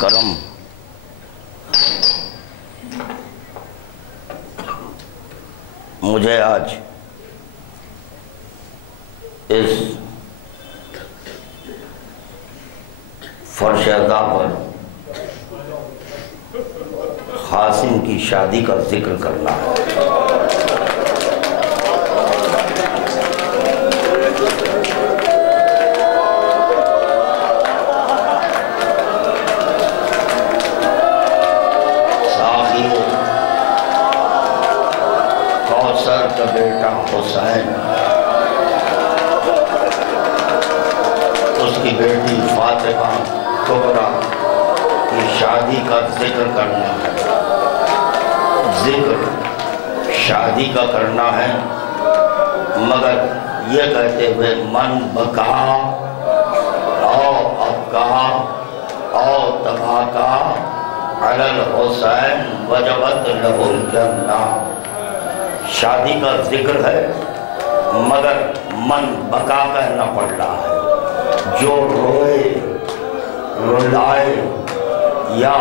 کرم مجھے آج اس فرش عطا پر قاسم کی شادی کا ذکر کرنا ہے۔ بیٹا حسین اس کی بیٹی فاطمہ کبریٰ کی شادی کا ذکر کرنا ہے۔ ذکر شادی کا کرنا ہے، مگر یہ کہتے ہوئے من بکا او ابکا او تباکا علی الحسین وجبت لہ الجنہ۔ شادی کا ذکر ہے مگر من بکا کہنا پڑ رہا ہے۔ جو روئے رلائے یا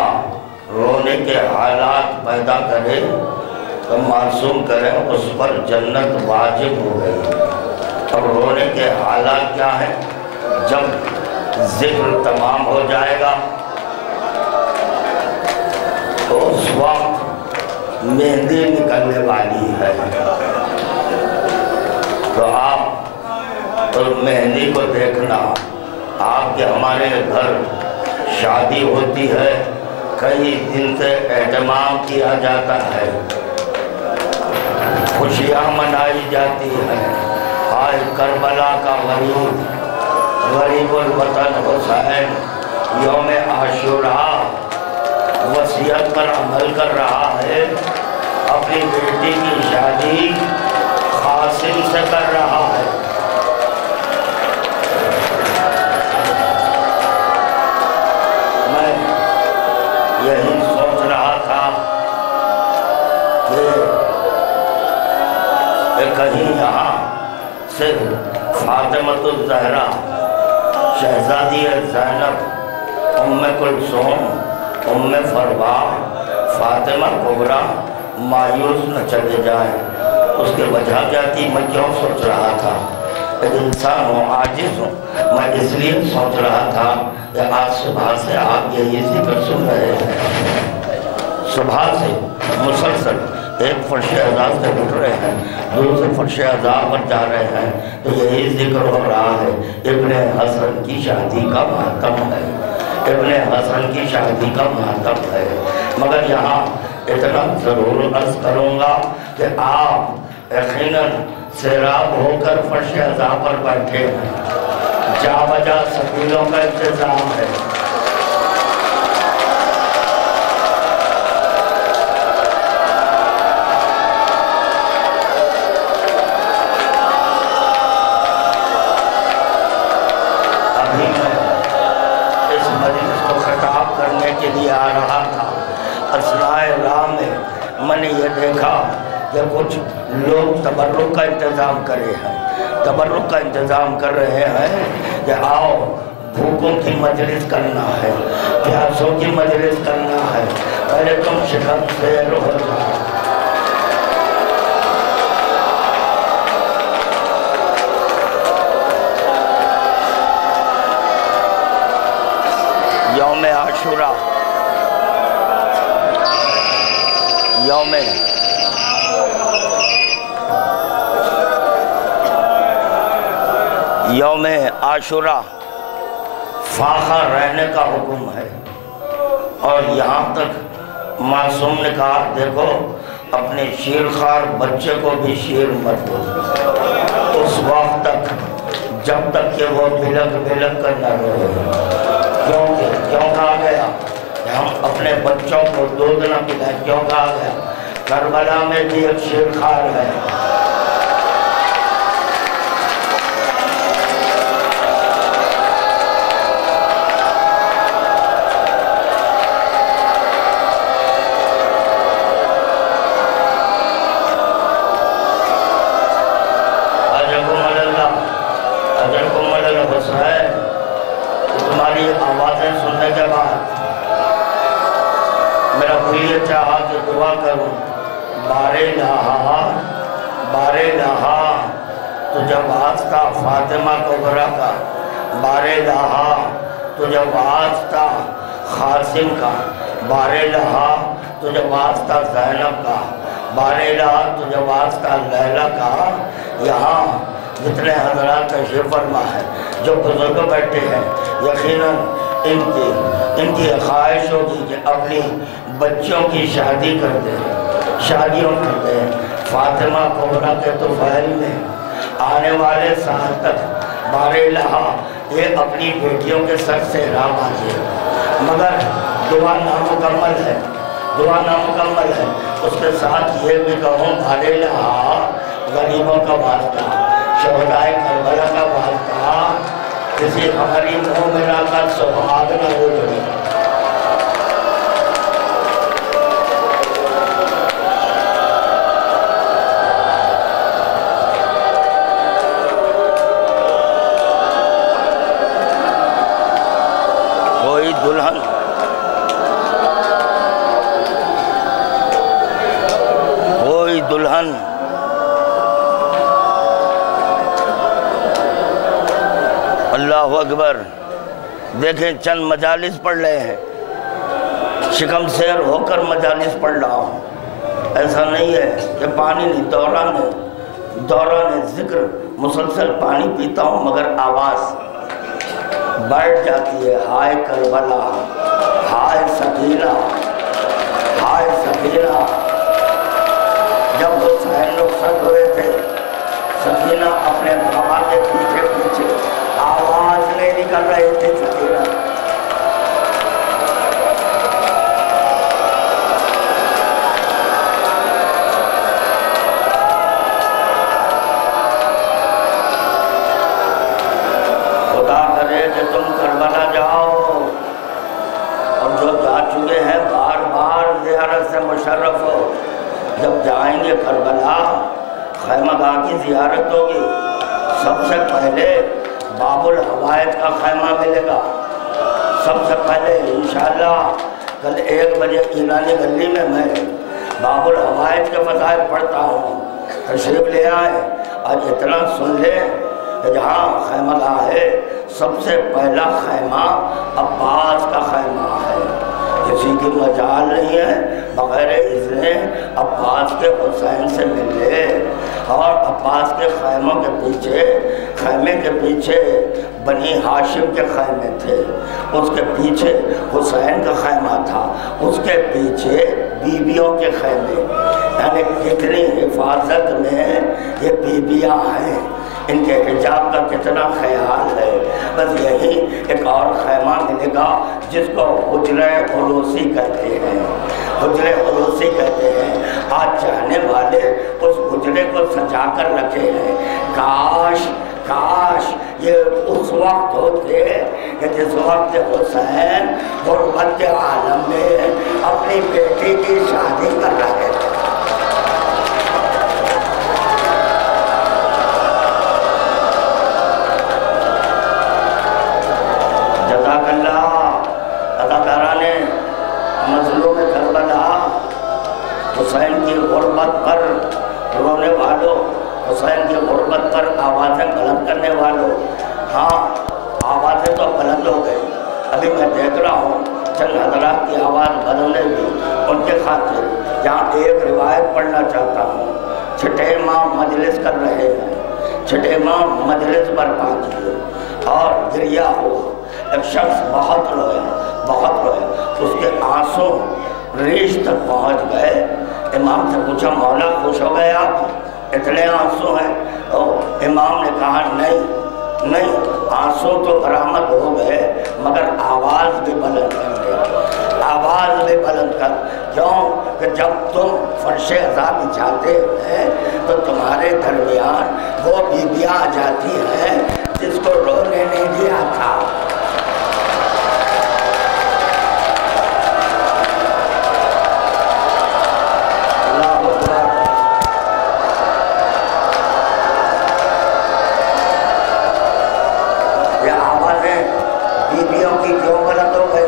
رونے کے حالات پیدا کرے تو معصوم کرے اس پر جنت واجب ہو گئی۔ اور رونے کے حالات کیا ہیں؟ جب ذکر تمام ہو جائے گا تو اس وقت مہندی نکلنے والی ہے، تو آپ اور مہندی کو دیکھنا۔ آپ کے ہمارے گھر شادی ہوتی ہے، کئی دن سے اہتمام کیا جاتا ہے، خوشیاں منائی جاتی ہیں۔ آج کربلا کا غریب الوطن حسین یوم عاشوراء وصیت پر عمل کر رہا ہے، اپنی بیٹی کی شادی قاسم سے کر رہا ہے۔ میں یہی سوچ رہا تھا کہ کہیں یہاں سے فاطمۃ الزہرا شہزادی زینب ام کلثوم ام فروا فاطمہ کبریٰ مایوس نہ چلے جائیں۔ اس کے وجہ کیا تھی میں کیوں سوچ رہا تھا؟ ایک انسان ہوں، عاجز ہوں، میں اس لیے سوچ رہا تھا کہ آج صبح سے آپ یہی ذکر سن رہے ہیں، صبح سے مسلسل ایک فرش عزا سے اٹھ رہے ہیں، دوسرے فرش عزا پر جا رہے ہیں، تو یہی ذکر ہو رہا ہے۔ ابن حسن کی شادی کا ماتم ہے، ابن حسن کی شادی کا ماتم ہے۔ مگر یہاں اتنا ضرور عرض کروں گا کہ آپ یقیناً سیراب ہو کر فرش عزا پر بیٹھے ہیں، جا بجا سبیلوں کا انتظام ہے۔ ابھی میں اس مجلس کو خطاب کرنے کے لیے آ رہا تھا، اثناء راہ میں نے یہ دیکھا کہ کچھ لوگ تبرک کا انتظام کر رہے ہیں کہ آؤ بھوکوں کی مجلس کرنا ہے، پیاسوں کی مجلس کرنا ہے، پہلے تم شکم سے ہو جاؤ۔ یوم عاشوراء یوم عاشوراء فاخر رہنے کا حکم ہے، اور یہاں تک معصوم نے کہا دیکھو اپنے شیرخوار بچے کو بھی شیر مت دو اس وقت تک جب تک کہ وہ بھلک کر نہ روئے۔ کیوں کہا گیا کہ ہم اپنے بچوں کو دودھ نہ پلائیں؟ کیوں کہا گیا؟ کربلا میں بھی ایک شیرخوار ہے، تمہاری آوازیں سننے کے بعد یہ چاہا کہ دعا کروں، بارے لہا تجھے واسطہ فاطمہ کبریٰ کا، بارے لہا تجھے واسطہ قاسم کا، بارے لہا تجھے واسطہ زینب کا، بارے لہا تجھے واسطہ لیلہ کا۔ یہاں جتنے حضرات تشریف فرما ہے، جو بزرگ بیٹھے ہیں، یقیناً ان کی خواہش ہوگی کہ اپنی بچوں کی شادی کرتے ہیں، شادیوں کرتے ہیں۔ فاطمہ کبریٰ کے طفیل میں آنے والے سال تک بارے لہا یہ اپنی بیٹیوں کے سر سے باندھے، مگر دعا نامکمل ہے، دعا نامکمل ہے۔ اس کے ساتھ یہ بھی کہوں، بارے لہا غریبوں کا واسطہ، شہدائے کربلا کا واسطہ، کسی ہماری مومنہ کا سہاگ نہ ہو جائے۔ کوئی دلہن اللہ اکبر، دیکھیں چند مجالس پڑھ رہے ہیں، شکم سیر ہو کر مجالس پڑھ رہا ہوں۔ ایسا نہیں ہے کہ پانی نہیں، دوران ذکر مسلسل پانی پیتا ہوں، مگر آواز بیٹھ جاتی ہے۔ ہائے کربلا، ہائے سکینہ، ہائے سکینہ۔ جب حسین رخصت ہوئے تھے، سکینہ اپنے بابا کے پیچھے پیچھے آواز نہیں نکل رہے تھے۔ سکینہ خدا کرے کہ تم کربلا جاؤ، اور جو جا چکے ہیں بار بار زیارت سے مشرف ہو۔ جب جائیں گے کربلا، خیمہ گاہ کی زیارت ہوگی، سب سے پہلے باب الحوائط کا خیمہ ملے گا۔ سب سے پہلے انشاءاللہ کل 1 بجے ایرانی گلی میں باب الحوائط کے فضائل پڑھتا ہوں، تشریف لے آئے۔ آج اتنا سن لے کہ جہاں خیمہ گاہ ہے، سب سے پہلا خیمہ عباس کا خیمہ ہے۔ کسی کی مجال نہیں ہے بغیر اذن عباس کے حسین سے ملے۔ اور عباس کے خیموں کے پیچھے، خیمے کے پیچھے بنی ہاشم کے خیمے تھے، اس کے پیچھے حسین کا خیمہ تھا، اس کے پیچھے بیویوں کے خیمے۔ یعنی کتنی حفاظت میں یہ بیویاں ہیں، ان کے حجاب کا کتنا خیال ہے۔ بس یہی ایک اور خیمہ ملے گا جس کو حجرہ عروسی کہتے ہیں، حجرہ عروسی کہتے ہیں۔ آج چاہنے والے اس حجرے کو سجا کر رکھے ہیں۔ کاش یہ اس وقت ہوتے کہ جس وقت حسین غربت عالم میں اپنی بیٹی کی شادی کر رہے تھے۔ مظلوم کربلا، حسین کی غربت پر رونے والوں، حسین کی غربت پر آوازیں بلند کرنے والوں، ہاں آوازیں تو بلند ہو گئی۔ ابھی میں دیکھ رہا ہوں چند حضرات کی آواز بلند ہوئی، ان کے خاطر یہاں ایک روایت پڑھنا چاہتا ہوں۔ چھٹے ماہ مجلس کر رہے ہیں، چھٹے ماہ مجلس برپا کیے اور گریہ ہوا۔ ایک شخص بہت رویا، بہت رویا، اس کے آنسو ریش تک پہنچ گئے۔ امام سے پوچھا مولا خوش ہو گئے آپ، اتنے آنسو ہیں؟ امام نے کہا نہیں، آنسو تو برآمد ہو گئے، مگر آواز بھی بلند کر دے، آواز بھی بلند کر۔ کیوں کہ جب تم فرش عذاب بچھاتے ہیں تو تمہارے درمیان وہ بیویاں آ جاتی ہیں جس کو رونے نہیں دیا تھا۔ بیویوں کی کیوں غلط ہو گئی؟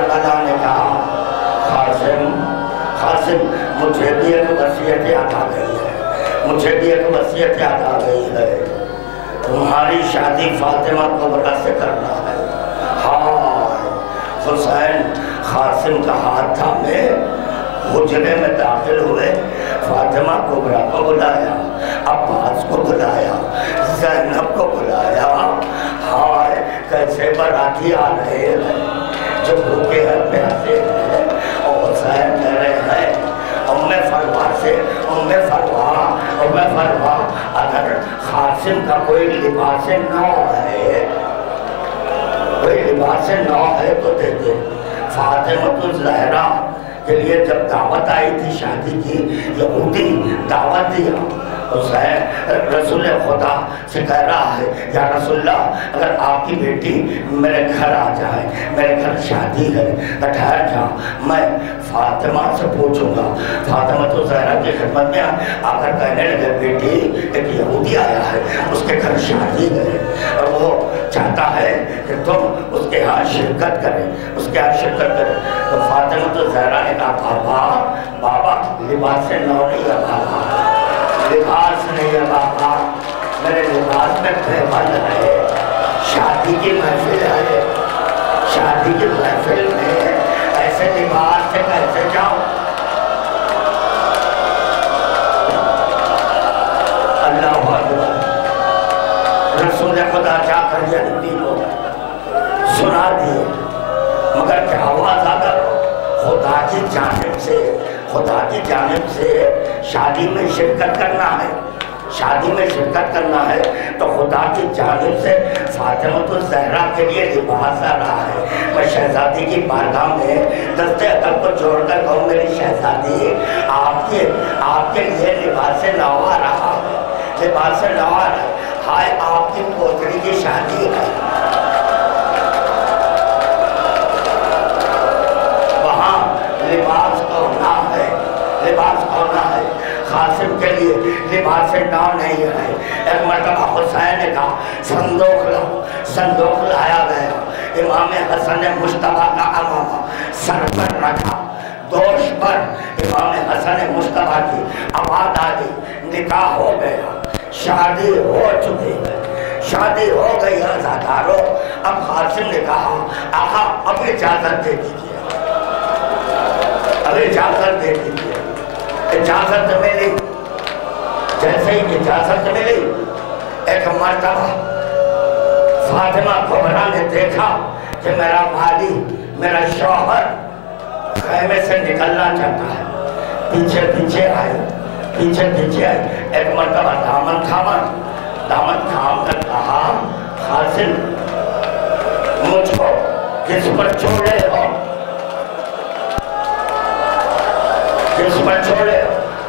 کربلا نے کہا قاسم مجھے بھی ایک وصیت یاد آ گئی ہے، مجھے بھی ایک وصیت یاد آ گئی ہے، تمہاری شادی فاطمہ کبریٰ سے کرنا ہے۔ ہاں حسین قاسم کا ہاتھ تھامے حجرے میں داخل ہوئے، فاطمہ کبریٰ کو بلایا، عباس کو بلایا، زینب کو بلایا۔ ہائے کیسے باراتی آ رہے ہیں جو بھوکے ہیں پیاسے ہیں، اور حسین کہہ رہے ہیں ام فروا اگر قاسم کا کوئی لباس نو ہے، کوئی لباس نو ہے تو دے دے۔ فاطمہ الزہرا کے لیے جب دعوت آئی تھی شادی کی، یہودی دعوت دیا، حسین رسول خدا سے کہہ رہا ہے یا رسول اللہ اگر آپ کی بیٹی میرے گھر آ جائے، میرے گھر شادی ہے، ٹھہر جا، میں فاطمہ سے پوچھوں گا۔ فاطمہ تو زہرا کی خدمت میں آ کر کہنے لگے بیٹی ایک یہودی آیا ہے، اس کے گھر شادی ہے اور وہ چاہتا ہے کہ تم اس کے ہاں شرکت کریں، اس کے ہاں شرکت کریں۔ تو فاطمہ تو زہرا نے کہا بابا لباس نو نہیں ہے، بابا لباس نہیں ہے، بابا میرے لباس میں پیمند ہے، شادی کی محفل ہے، شادی کی محفل میں ایسے لباس سے کیسے جاؤ؟ اللہ اکبر۔ رسول خدا جا کر یہودی کو سنا دیے، مگر کیا آواز آ خدا کی جانب سے شادی میں شرکت کرنا ہے، شادی میں شرکت کرنا ہے تو خدا کی جانب سے فاطمہ الزہرا کے لیے لباس آ رہا ہے۔ میں شہزادی کی بارگاہ میں دست عقل کو جوڑ کر کہوں میری شہزادی آپ کے لیے لباس نو آ رہا ہے، لباس نو آ رہا ہے، ہائے آپ کی پوتری کی شادی ہے، وہاں لباس کونا ہے، لباس کونا ہے۔ قاسم کے لیے لباس نو نہیں ہے۔ ایک مرتبہ حسین نے کہا صندوق لایا گیا، امام حسن مجتبیٰ کا امامہ سر پر رکھا، دوش پر امام حسن مجتبیٰ کی آواز آ گئی، نکاح ہو گیا، شادی ہو چکی ہے، شادی ہو گئی عزادارو۔ اب قاسم نے کہا آقا اب اجازت دے دیجیے، اب اجازت دے دیجیے۔ اجازت ملی، جیسے ہی اجازت ملی ایک مرتبہ فاطمہ کبریٰ نے دیکھا کہ میرا والی میرا شوہر خیمے سے نکلنا چاہتا ہے، پیچھے پیچھے آئے، ایک مرتبہ دامن تھام کر کہا قاسم مجھ کو کس پر چھوڑے ہو، کس پر چھوڑے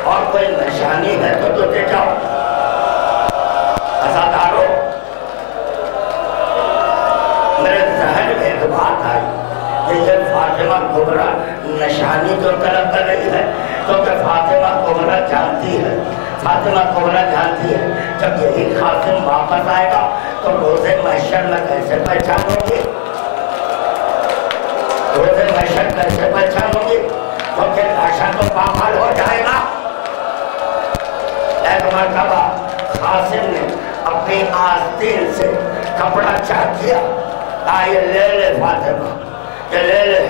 اور کوئی نشانی ہے تو دے جاؤ۔ عزادارو میرے ذہن میں ایک بات آئی کہ یہ فاطمہ کبریٰ نشانی جو طلب کر رہی ہے، کیونکہ فاطمہ کبریٰ جانتی ہے جب یہی قاسم واپس آئے گا تو روزے محشر میں کیسے پہچانوں گی، روزے محشر کیسے پہچانوں گی، کیونکہ لاشا تو پامال ہو جائے گا۔ ایک مرتبہ قاسم نے اپنی آستین سے کپڑا چاک کیا، یہ لے لے فاطمہ، یہ لے لے،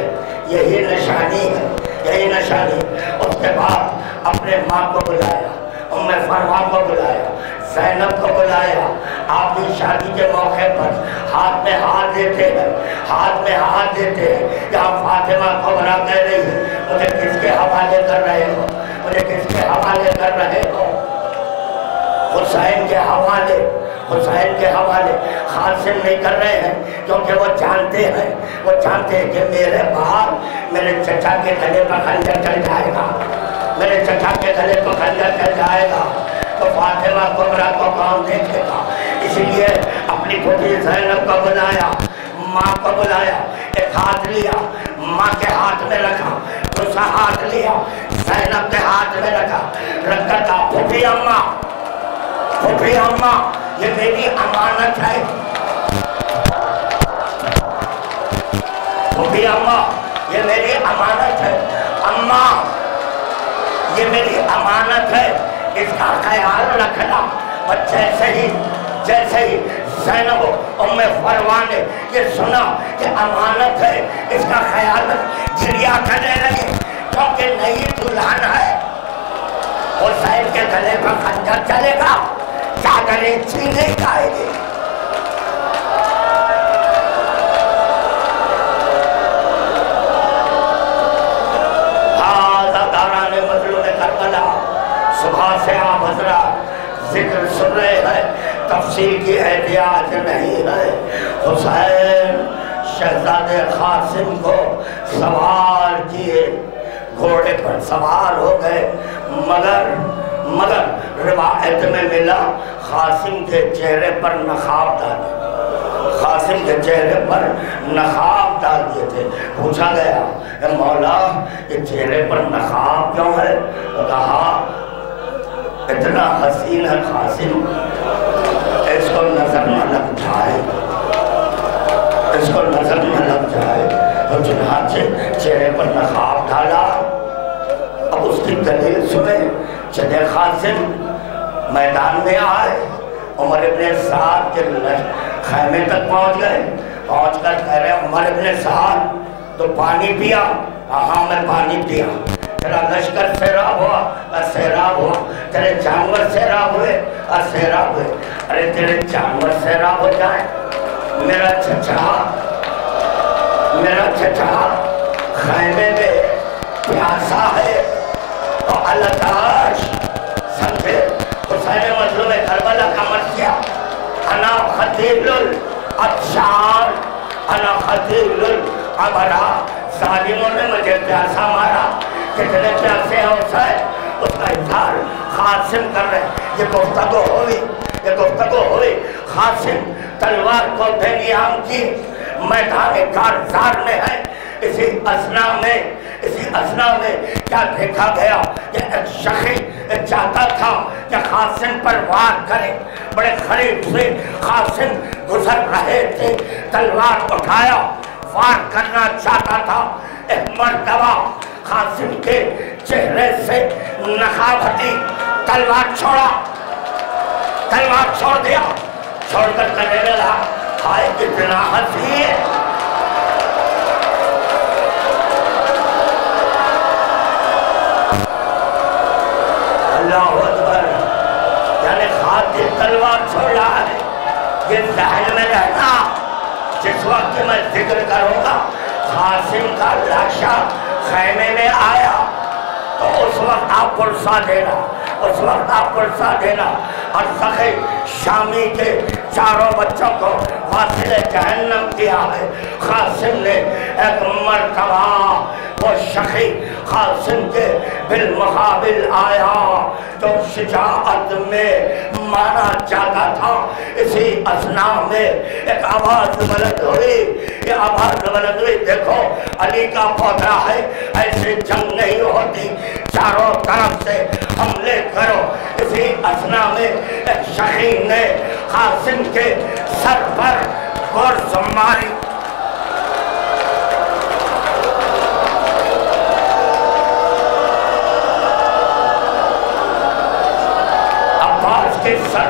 یہی نشانی ہے، یہی نشانی۔ اس کے بعد اپنے ماں کو بلایا، ام فروا کو بلایا، زینب کو بلایا۔ آپ بھی شادی کے موقع پر ہاتھ میں ہاتھ دیتے ہیں کہ آپ فاطمہ کبریٰ کہہ رہی ہے مجھے کس کے حوالے کر رہے ہو، مجھے کس کے حوالے کر رہے ہو؟ حسین کے حوالے قاسم نہیں کر رہے ہیں، کیونکہ وہ جانتے ہیں کہ میرے بعد میرے چچا کے گلے پر خنجر چل جائے گا، میرے چچا کے گلے پر خنجر چل جائے گا تو فاطمہ کبریٰ کو کون دیکھے گا؟ اسی لیے اپنی پھوپھی زینب کو بلایا، ماں کو بلایا، ایک ہاتھ لیا ماں کے ہاتھ میں رکھا، دوسرا ہاتھ لیا زینب کے ہاتھ میں رکھا، رکھ کر کہا پھوپھی اماں یہ میری امانت ہے، پھوپھی اماں یہ میری امانت ہے اماں، یہ میری امانت ہے، اس کا خیال رکھنا۔ اور جیسے ہی زینب ام فروا نے یہ سنا کہ امانت ہے اس کا خیال گریا کرنے لگے، کیونکہ نئی دلہن ہے، حسین کے گلے پر خنجر چلے گا، چادریں چھینے جائے گی۔ صبح سے آپ حضرات ذکر سن رہے ہیں، تفصیل کی احتیاط نہیں ہے۔ حسین شہزادے قاسم کو سوار کیے، گھوڑے پر سوار ہو گئے، مگر روایت میں ملا قاسم کے چہرے پر نقاب ڈالے، قاسم کے چہرے پر نقاب ڈال دیے تھے۔ پوچھا گیا اے مولا یہ چہرے پر نقاب کیوں ہے؟ کہا اتنا حسین ہے قاسم، اس کو نظر نہ لگ جائے، اس کو نظر نہ لگ جائے، تو چنانچہ چہرے پر نقاب ڈالا۔ اب اس کی دلیل سنیں، چلے قاسم میدان میں آئے، عمر ابن سعد کے خیمے تک پہنچ گئے، پہنچ کر کہہ رہے عمر ابن سعد تو پانی پیا؟ ہاں میں پانی پیا۔ تیرا لشکر سیراب ہوا؟ سیراب ہوا۔ تیرے جانور سیراب ہوئے؟ سیراب ہوئے۔ ارے تیرے جانور سیراب ہو جائیں، میرا چچا خیمے میں پیاسا ہے تو اللہ تعاش سمجھے حسین مظلوم کربلا کا مرثیہ، انا خطیل الابشار، انا خطیل الابرار، ظالموں نے مجھے پیاسا مارا، کتنے پیاسے ہیں حسین، اس کا اظہار قاسم کر رہے ہیں۔ یہ گفتگو ہوئی، قاسم تلوار کو بے نیام کی، میدان کارزار میں ہے۔ اسی اسنا میں کیا دیکھا گیا کہ ایک شخص چاہتا تھا کہ قاسم پر وار کرے، بڑے قریب سے قاسم گزر رہے تھے، تلوار اٹھایا، وار کرنا چاہتا تھا۔ ایک مرتبہ قاسم کے چہرے سے نقاب ہٹی، تلوار چھوڑ دیا، چھوڑ کر کہنے لگا ہائے کتنا حسین، اللہ اکبر، یعنی قاتل تلوار چھوڑ رہا ہے۔ یہ ذہن میں رہنا، جس وقت میں ذکر کروں گا قاسم کا لاشا خیمے میں آیا تو اس وقت آپ پرسا دینا، اور سخی شامی کے چاروں بچوں کو واصل جہنم کیا ہے۔ قاسم نے ایک مرتبہ وہ شخی قاسم کے بالمقابل آیا جو شجاعت میں مانا جاتا تھا۔ اسی اسنا میں ایک آواز بلند ہوئی، یہ آواز بلند ہوئی، دیکھو علی کا پودرا ہے، ایسے جنگ نہیں ہوتی، چاروں طرف سے حملے کرو۔ اسی اسنا میں ایک شخی نے قاسم کے سر پر گرز ماری، عباس کے سر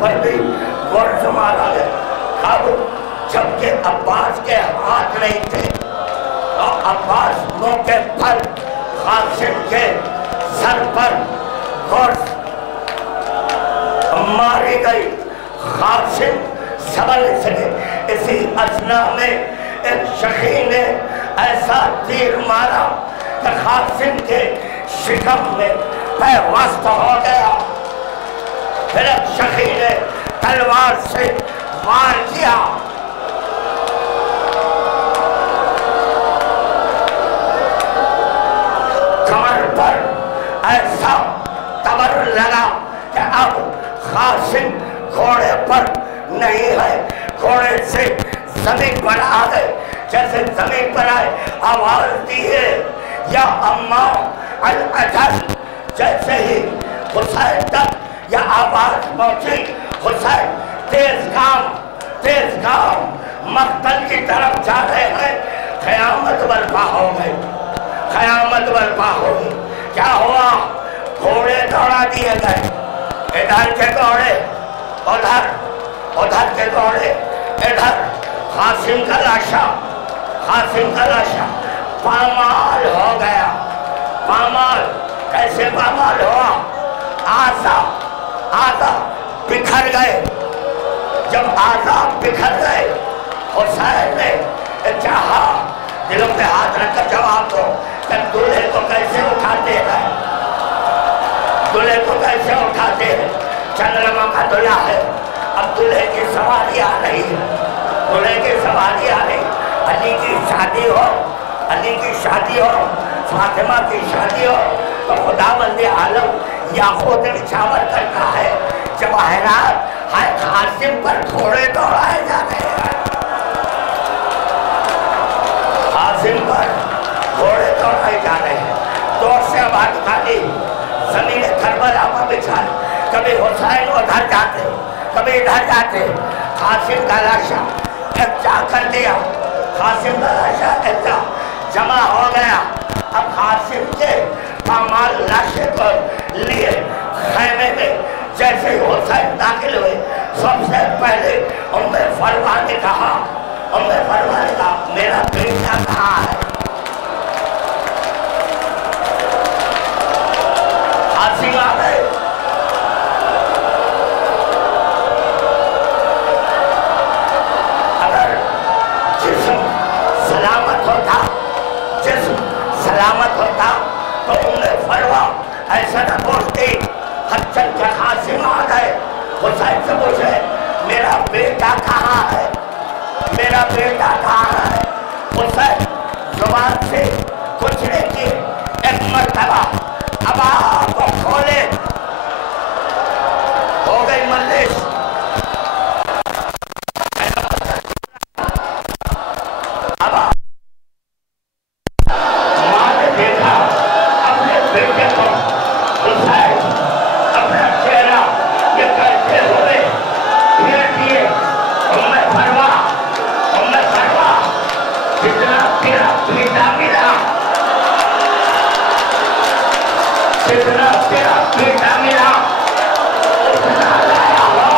پر بھی گرز مارا گیا۔ اب جبکہ عباس کے ہاتھ نہیں تھے تو عباس موقع پر قاسم کے سر پر گرز ماری گئی، قاسم سنبھل سکے۔ اسی اثنا میں ایک شخی نے ایسا تیر مارا کہ قاسم کے شکم میں پیوست ہو گیا۔ پھر ایک شخی نے تلوار سے وار کیا، کمر پر ایسا تبر لگا کہ اب قاسم گھوڑے پر نہیں ہے، گھوڑے سے زمین پر آ گئے۔ جیسے زمین پر آئے آواز دی ہے یا اماں الاجل، جیسے ہی حسین تک یہ آواز پہنچی، حسین تیز کام مقتل کی طرف جا رہے ہیں، قیامت برپا ہو گئی، قیامت برپا ہو گئی۔ کیا ہوا؟ گھوڑے دوڑا دیے گئے، ادھر کے دوڑے ادھر، ادھر کے دوڑے ادھر۔ قاسم کا لاشا، قاسم کا لاشا پامال ہو گیا۔ پامال کیسے پامال ہوا؟ آدھا بکھر گئے۔ جب آدھا بکھر گئے، حسین نے چاہا دلوں پہ ہاتھ رکھ کر جواب دو کہ دلہے کو کیسے اٹھاتے ہیں، دلہے کو کیسے اٹھاتے ہیں؟ چندرما کا دلہا ہے، اب دلہے کی سواری آ رہی ہے، دلہے کی سواری آ رہی۔ علی کی شادی ہو، علی کی شادی ہو، فاطمہ کی شادی ہو تو خداوند عالم یاقوت نچھاور کرتا ہے جواہرات ہائے قاسم پر گھوڑے دوڑائے جا رہے ہیں، قاسم پر گھوڑے دوڑائے جا رہے ہیں۔ دور سے آواز نکالی، زمین کربلا پر بچھا، کبھی حسین ادھر جاتے کبھی ادھر جاتے۔ قاسم کا لاشا اکٹھا کر دیا، قاسم کا لاشا اکٹھا جمع ہو گیا۔ اب قاسم کے پامال لاشے کو لیے خیمے میں جیسے حسین داخل ہوئے، سب سے پہلے ام فروا نے کہا، ام فروا نے کہا میرا بیٹا کہاں ہے؟ قاسم آ گئے، اگر جسم سلامت ہوتا، جسم سلامت ہوتا تو ام فروا ایسا نہ پوچھتی، حجن کے قاسم آ گئے، حسین سے پوچھے میرا بیٹا کہاں ہے، میرا بیٹا کہاں ہے؟ حسین زبان سے کچھ نہیں کی، ایک مرتبہ ابا کو کھولے، ہو گئی ملش۔ ابا ماں نے دیکھا اپنے بیٹے کو، حسین اپنا چہرہ یہ کیسے ہوئے پھیر دیے، ام فروا جتنا تیرا بیٹا ملا، جتنا تیرا بیٹا ملا اتنا لایا ہو،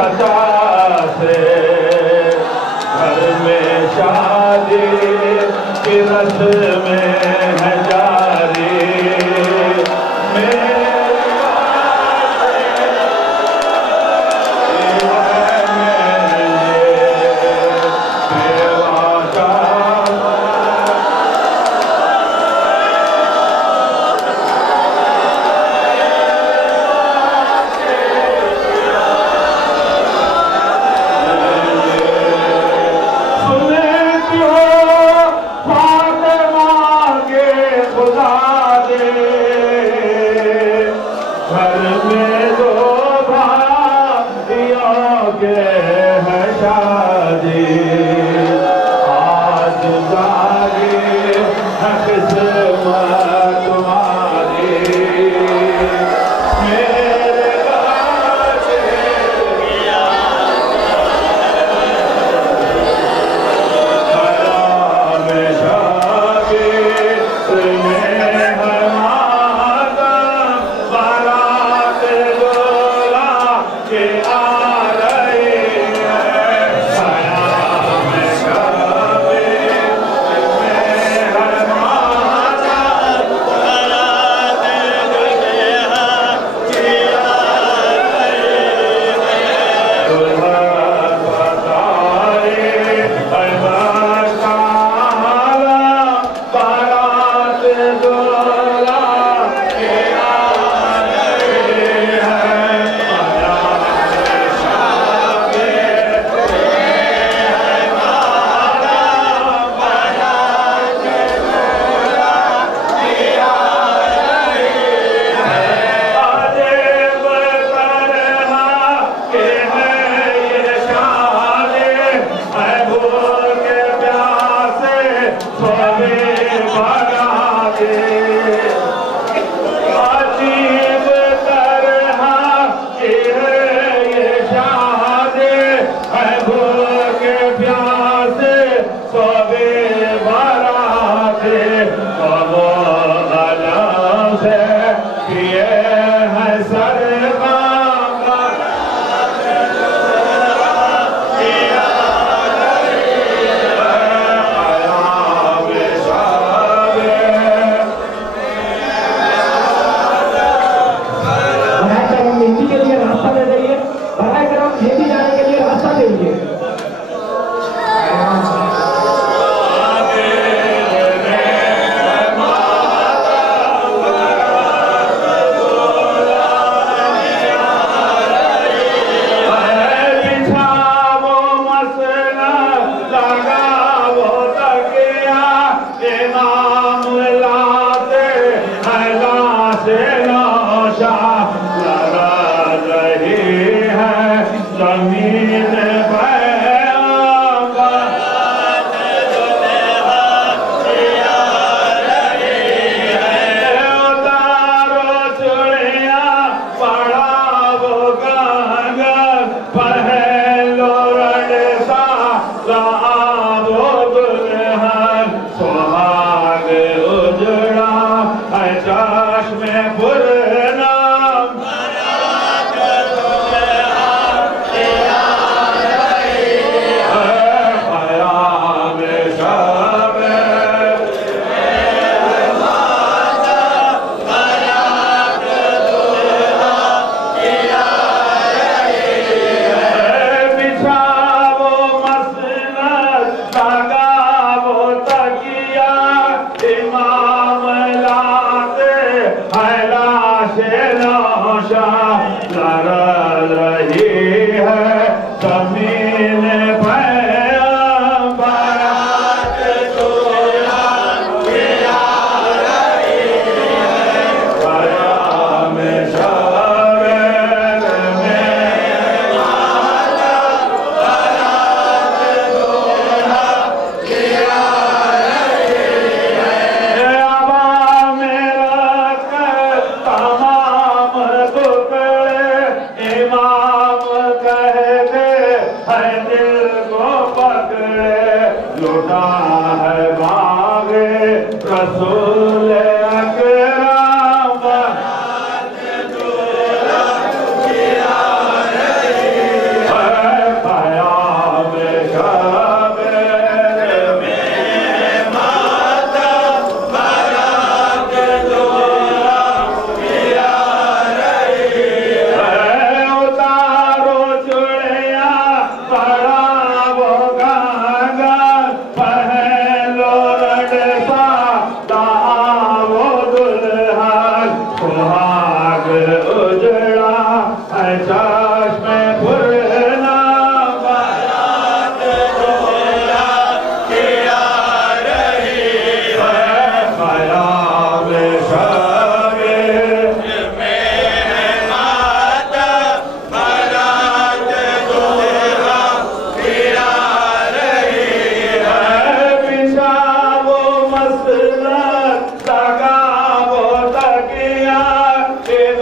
چچا سے گھر میں شادی کی رسم ہے جاری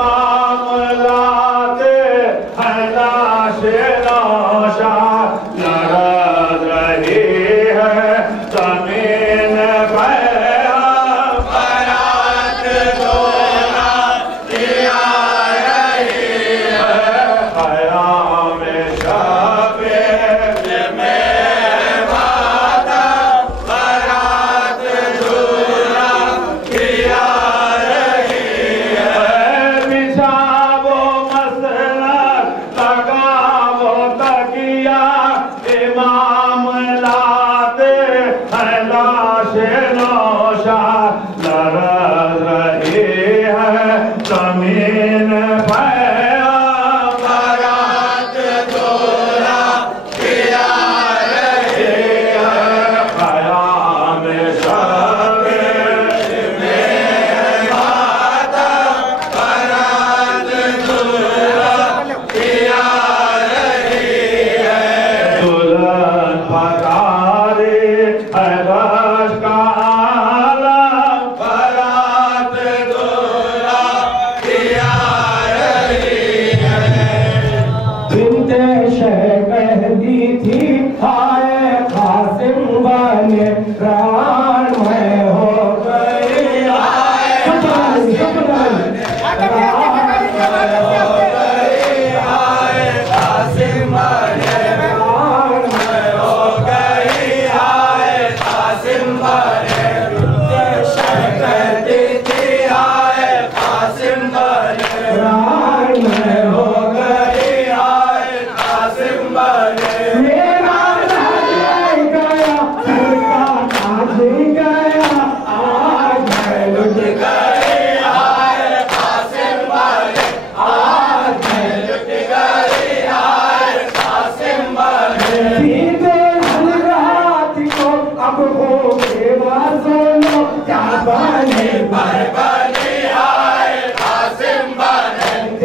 امام لاتے ہیں لاش نوشاں لرز رہی ہے زمین پہ برات دورہ کیا رہی ہے قیام شب میں وعدہ برات دورہ کیا رہی ہے پیشاب و مسلک لگا وہ تکیہ امام لاتے ہیں لاش نوشاں لرز رہی ہے زمین پہ برات دورہ کیا رہی ہے قیام شب میں وعدہ برات دورہ کیا رہی ہے دلہن پکاری ہے رش کا عالم برات دورہ کیا رہی ہے بنت شہ کہتی تھی ہائے قاسم بنے ران میں ہو گئی ہائے قاسم بنے ران میں ہو گئی ہائے قاسم بنے بنت شہ کہتی تھی ہائے قاسم بنے ران میں ہو گئی ہائے قاسم بنے میرا راج گیا سر کا تاج گیا آج میں لٹ گئی ہائے قاسم بنے آج میں لٹ گئی ہائے قاسم بنے سیدھے حضرات کو اب ہو کے بازولو کیا بنے پر بنی ہائے قاسم بنے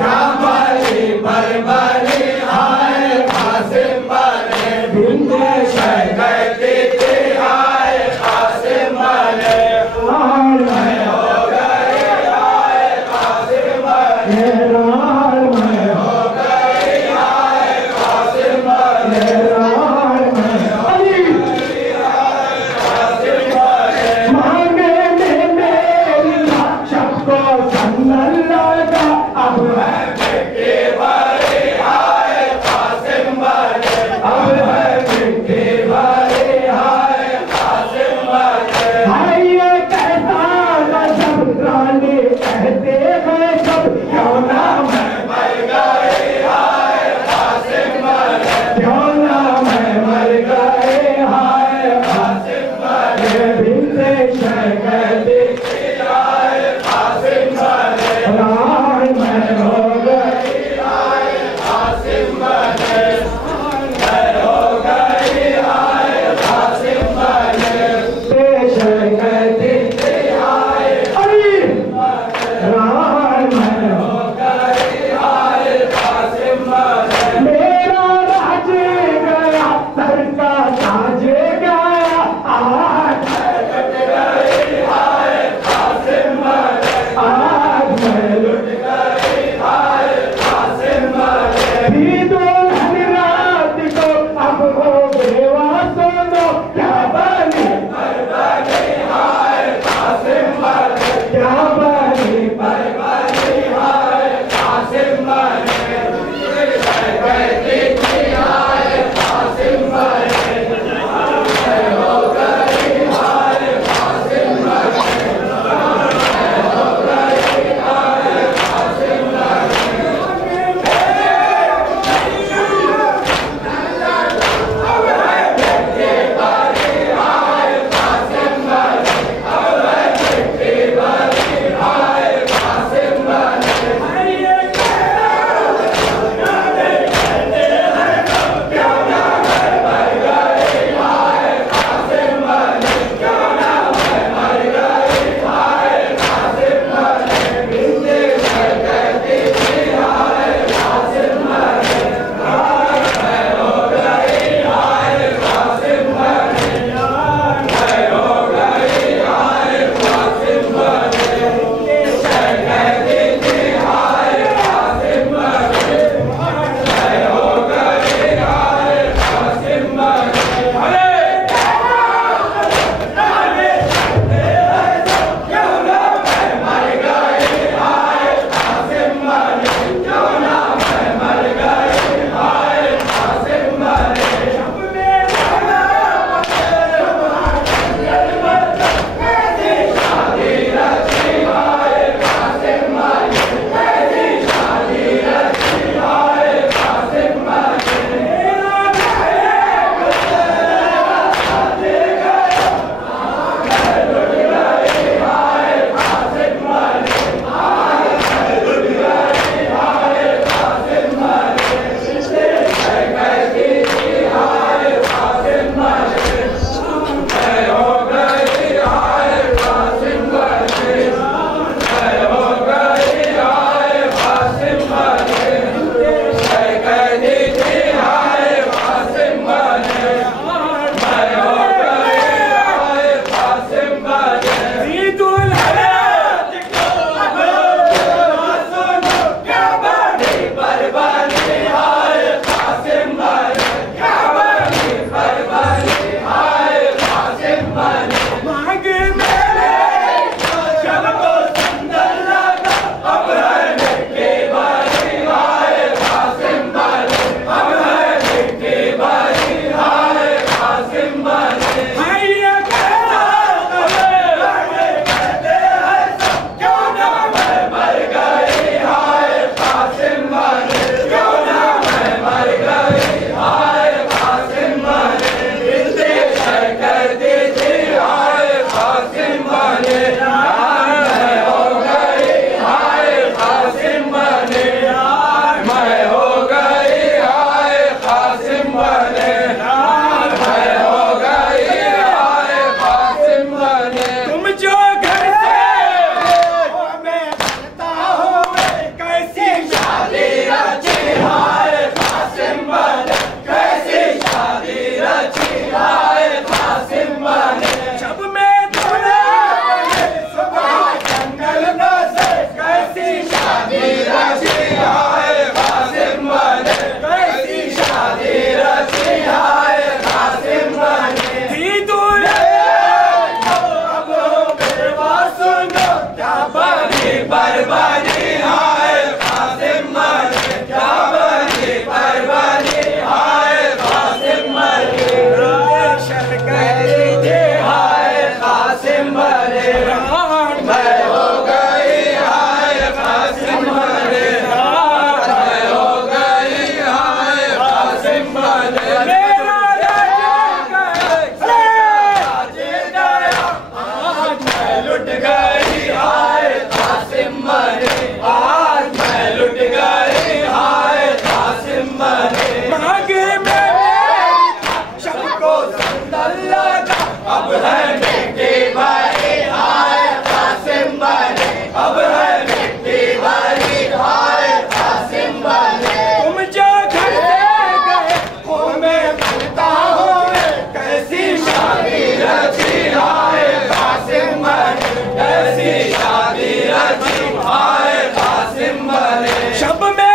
شب میں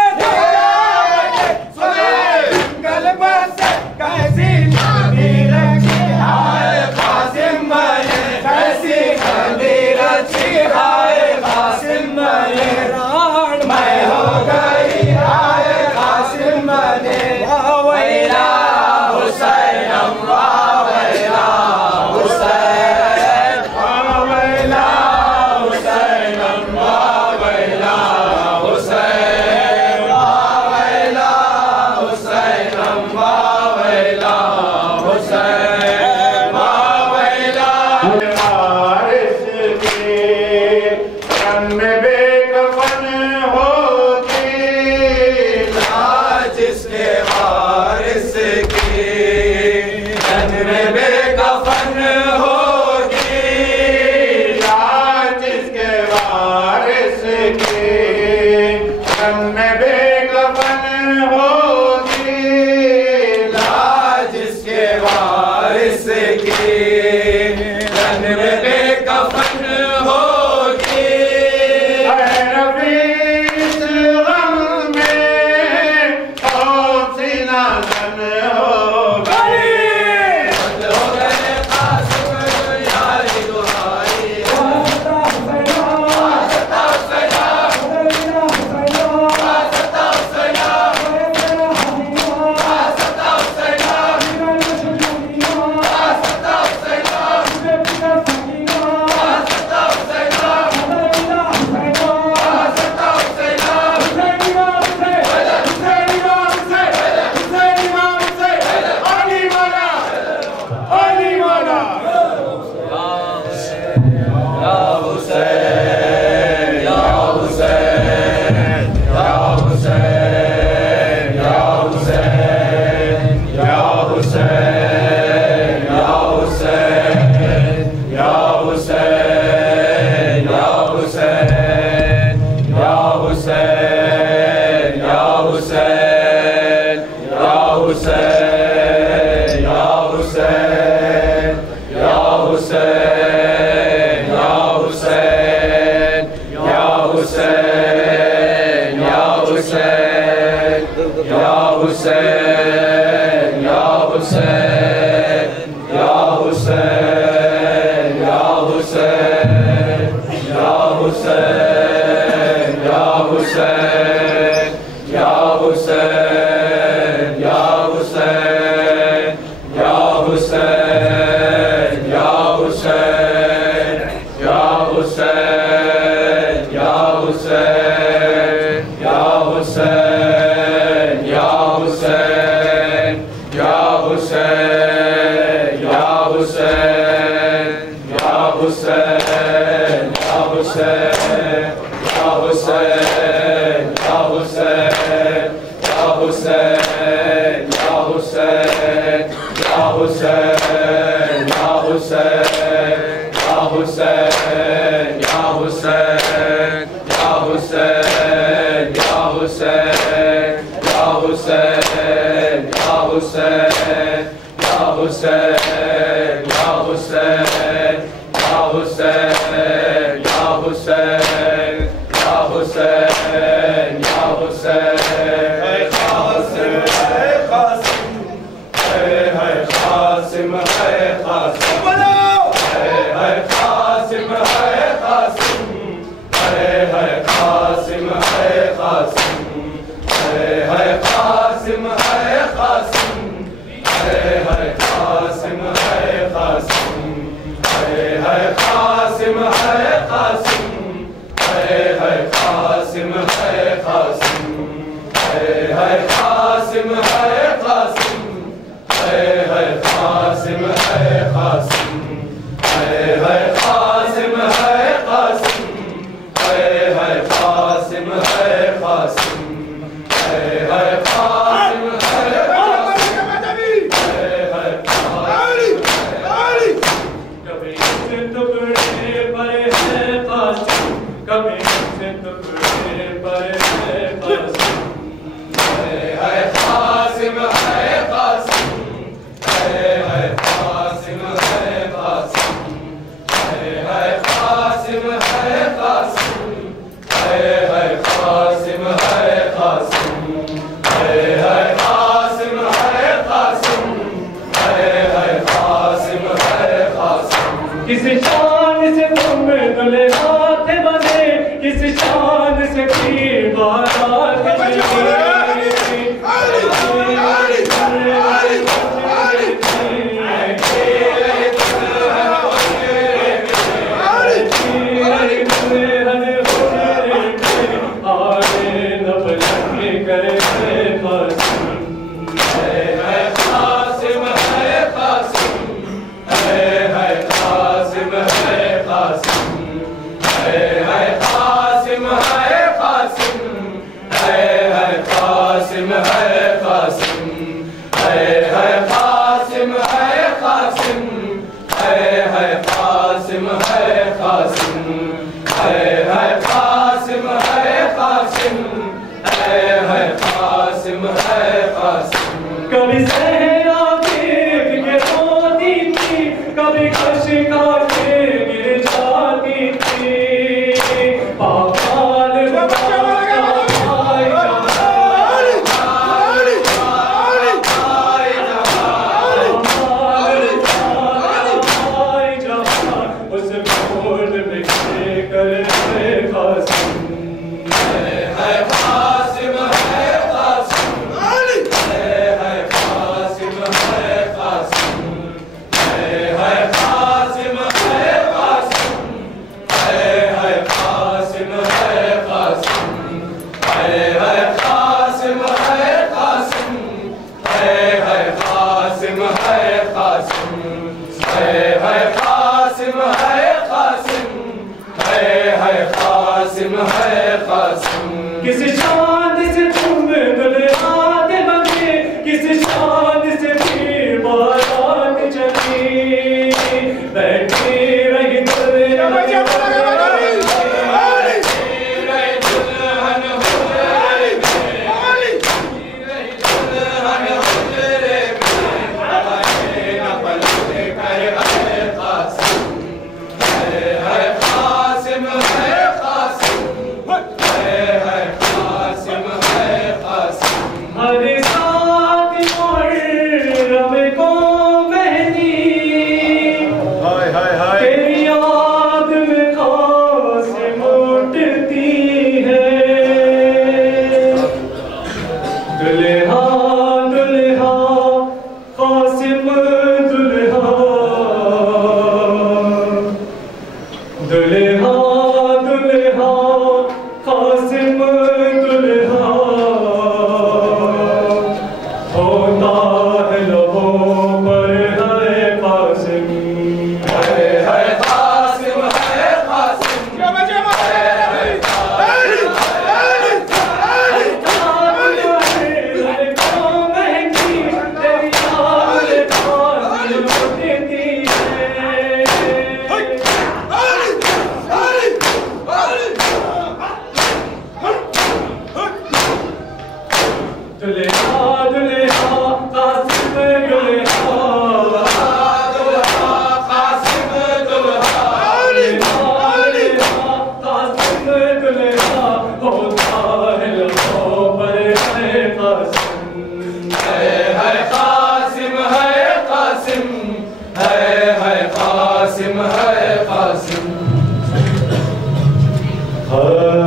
جنگل بسے کیسی گلی رچی ہائے قاسم بنے کیسی گلی رچی ہائے قاسم بنے ران میں ہو گئی ہائے قاسم بنے واویلا حسینم واویلا حسین واویلا حسینم واویلا حسین واویلا حسینم واویلا حسین واویلا وارث کی رن میں بے کفن ہوتی لاج اس کے وارث کی رن میں بے کفن ہوگی لاج اس کے وارث کی رن میں بے کفن ہوتی لاج اس کے وارث کی رن میں بے کفن ہوگی اے نبی اس غم میں کون سی نازن ہوگی ہو گئے قاسم یاری دعائی واسطہ حسینہ واسطہ حسینہ واسطہ حسینہ واسطہ حسینہ واسطہ کس شان سے تم دلہا تھے بنے، کس شان سے پیر بارات چلی، کبھی صحرا دیکھ کے روتی تھی، کبھی کش کا کے گر جاتی تھی، پاپال اس گھوڑ میں کر قاسم کس شان سے تم دلہا تھے بنے، کس شان سے پیر بارات چلی، بیٹھی رہی دلہن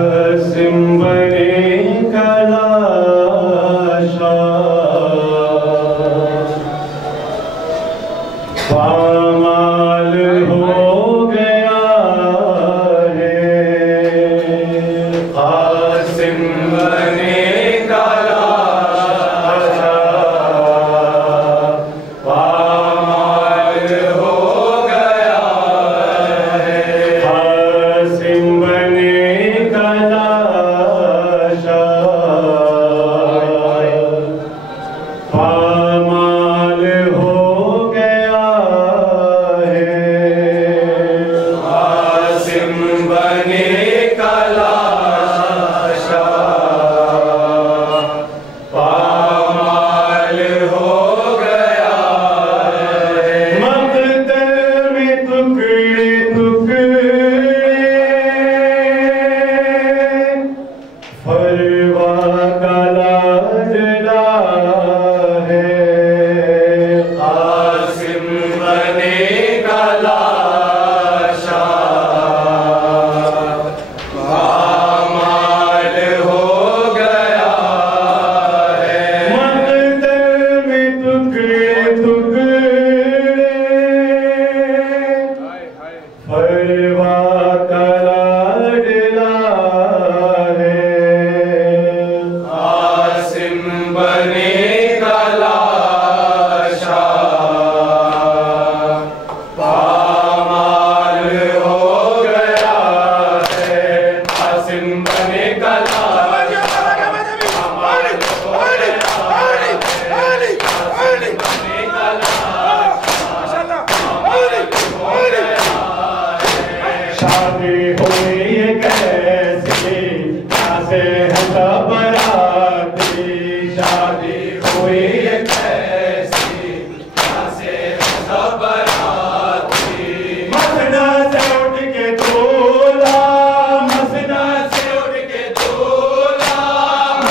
قاسم بڑے کلاشا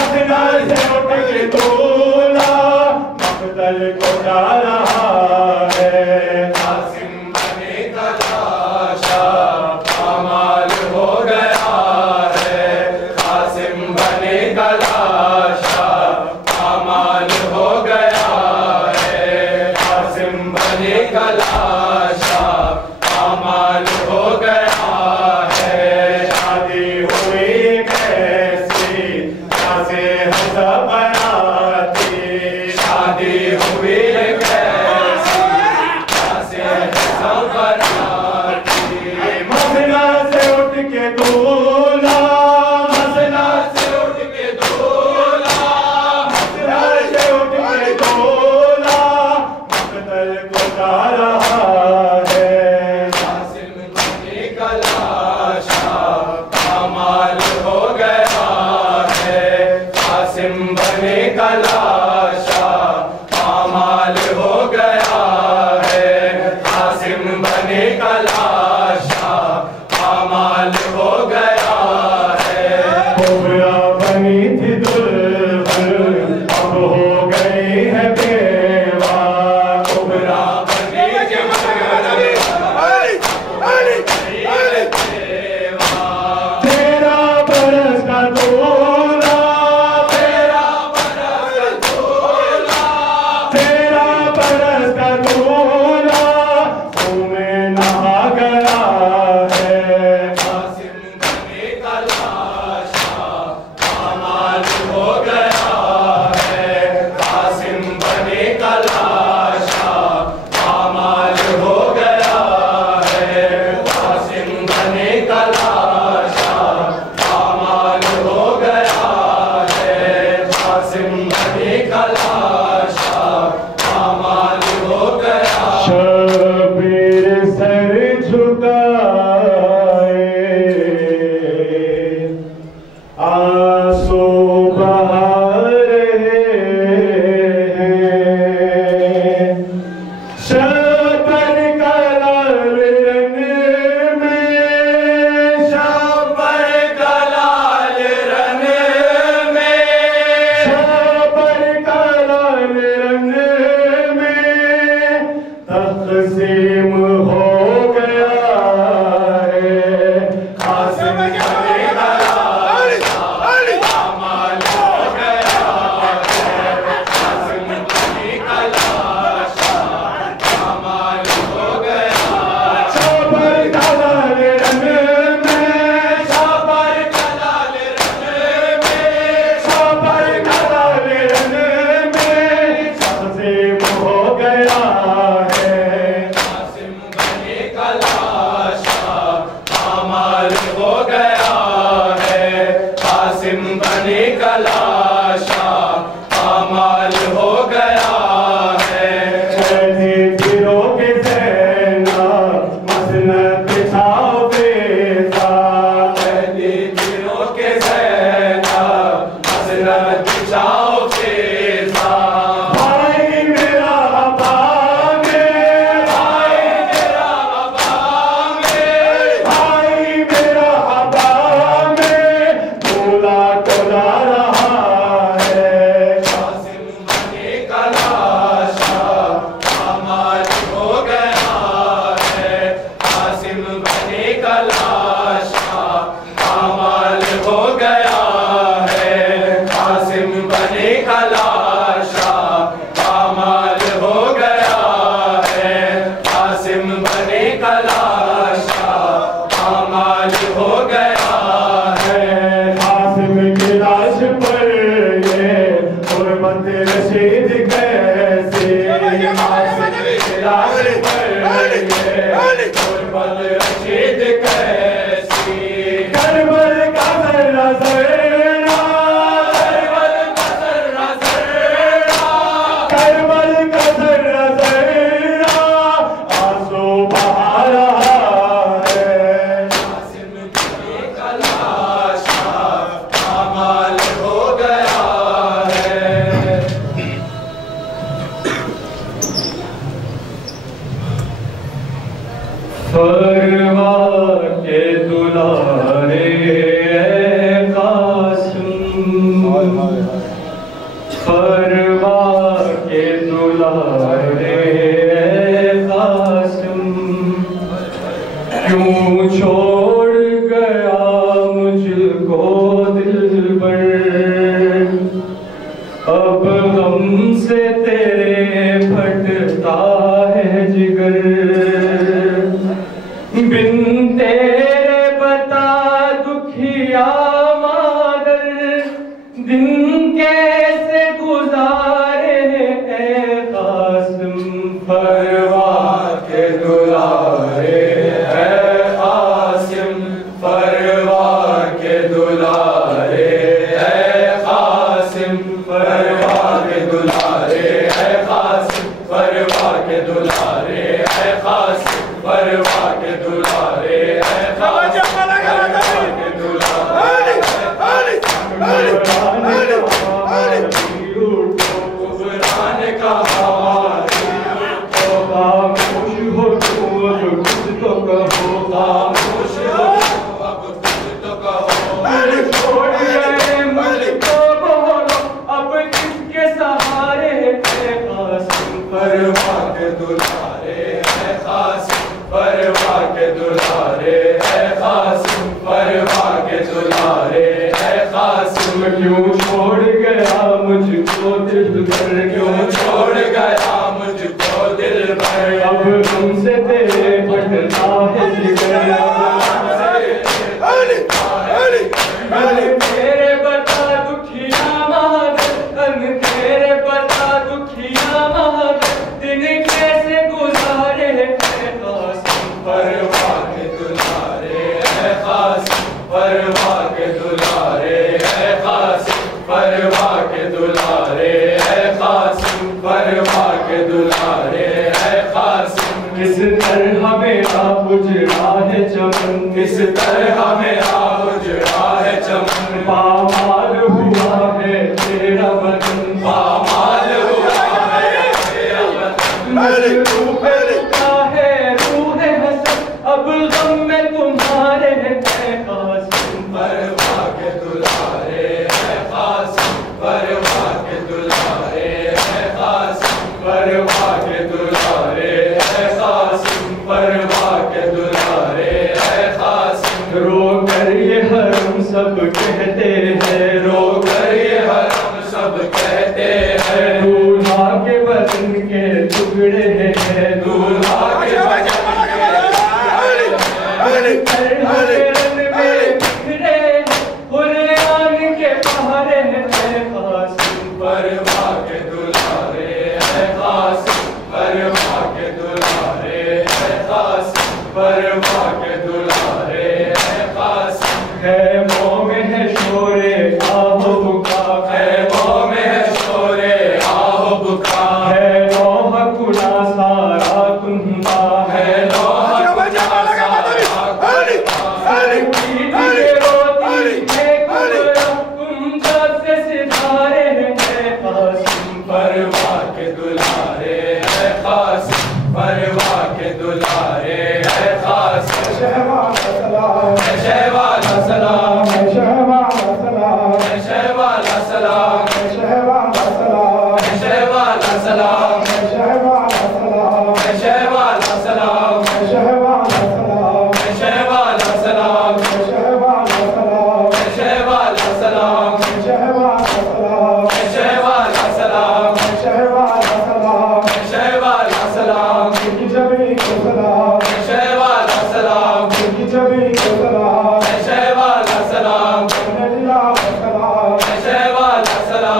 مسنا سے اٹھ کے دولا مقتل کو جا رہا ہے قاسم بنے کا لاشا پامال ہو گیا ہے قاسم بنے کا لاشا پامال ہو گیا ہے قاسم بنے کا لاشا پامال ہو گیا ہے شادی ہوئی کیسی کیسے ہنسا بناتی شادی ہوئی کیسی کیسے سب بناتی مسنا سے اٹھ کے دولا مسنا سے اٹھ کے دولا مسنا سے اٹھ کے دولا مقتل کو جا رہا ہے قاسم بنے کا لاشا پامال ہو گیا ہے قاسم بنے کا لاشا پامال ہو گیا ہے قاسم بنے کا لاشا پامال ہو گیا ہے کبرا بنی تھی دلہن اب ہو گئی ہے بیوہ کبرا بنے کے تیرا برس کا دولا تیرا برس دولا تیرا برس کا دولا خون میں نہا گیا ہے قاسم بنے کا لاشا پامال ہو گیا ہے قاسم بنے کا لاشا پامال ہو گیا ہے قاسم بنے کا لاشا پامال ہو گیا ہے قاسم بنے کا لاشا پامال ہو گیا شبیر سر جھکائے آنسو بہا رہے ہیں شبر کا لال رنگ میں پر کلال رن میں شبر کا لال رنگ میں تقسیم ہو گیا ہے قاسم بنے کا لاشا پامال ہو گیا ہے قاسم بنے کا لاشا پامال ہو گیا شبر کا لال رنگ میں پر کلال رن میں شبر کا لال رنگ میں تقسیم ہو گیا ہے قاسم بنے کا لاشا پامال ہو گیا ہے قاسم بنے کا لاشا پامال ہو گیا ہے چلتی پھرو کے زینا مسند چھاؤ بیتا پہلی دنوں کے زینا مسند بچھاؤ فیضا بھائی میرا ابا میں بھائی میرا ابا میں بھائی میرا ابا میں بولا کو جا رہا ہے قاسم بنے کا لاشا پامال ہو گیا ہے قاسم بنے کا لاشا پامال ہو گیا ہے قاسم بنے کا لاشا پامال ہو گیا ہے قاسم بنے کا لاشا پامال ہو گیا ہے قاسم کی لاش پر یہ غربت رشید کیسی قاسم کی لاش پر یہ غربت رشید کیسی کربل کا ذرہ ذرہ کربل کا ذرہ ذرہ کربل کا ذرہ ذرہ آنسو بہا رہا ہے قاسم بنے کا لاشا پامال ہو گیا ہے فرما کے دلارے قاسم کیوں چھوڑ گیا مجھ کو دلبر اب غم سے تیرے پھٹتا ہے جگر بن تیرے بتا دکھیا مادر دن کیسے گزارے اے قاسم فرما کے دلارے اے قاسم فرما کے دلارے اے قاسم فرما کے دلارے اے قاسم فرما کے دلارے اے قاسم فرما کے دلارے اے قاسم کیوں چھوڑ گیا مجھ کو دل بھر کیوں چھوڑ گیا مجھ کو دل بھر اب ہم سے تیرے پھٹتا ہے جگر تیرے بتا دکھیا مہادن تیرے بتا دکھیا مہادن دن کیسے گزارے اے قاسم فرما کے دلارے اے قاسم فرما کے دلارے اے قاسم فرما کے دلارے اے قاسم فرما کے دلارے اے قاسم کس طرح میرا اجڑا ہے چمن کس طرح میرا اجڑا ہے چمن پامال ہوا ہے تیرا بدن پامال ہوا ہے تیرا بدن روح ہے روح حسن اب غم میں تمہارے اے قاسم فرما کے دلارے اے قاسم فرما کے دلارے اے قاسم فرما کے دلارے اے قاسم فرما کے دلارے اے قاسم رو کر یہ حرم سب کہتے ہیں رو کر یہ حرم سب کہتے ہیں دولہا کے بدن کے ٹکڑے ہیں دولہا کے بدن کے فرما کے دلارے اے قاسم فرما کے دلارے اے قاسم فرما کے دلارے اے قاسم خیموں میں ہے شورے آہ بکا خیموں میں ہے شورے آہ بکا ہے لوح کلا سارا کنبا ہے لوح کلا سارا کنبا فرما کے دلارے اے قاسم فرما کے دلارے اے قاسم شہبان سلام شہبان سلام شہبان سلام شہبان سلام شہبان سلام شہبان سلام شہبان سلام شہبان سلام شہبان سلام شہبان سلام شہبان سلام شہبان سلام شہبان سلام شہبان سلام شہبان سلام شہبان سلام کی جبی کو سلام شہبان سلام کی جبی کو سلام شہبان سلام اللہ سلام شہبان سلام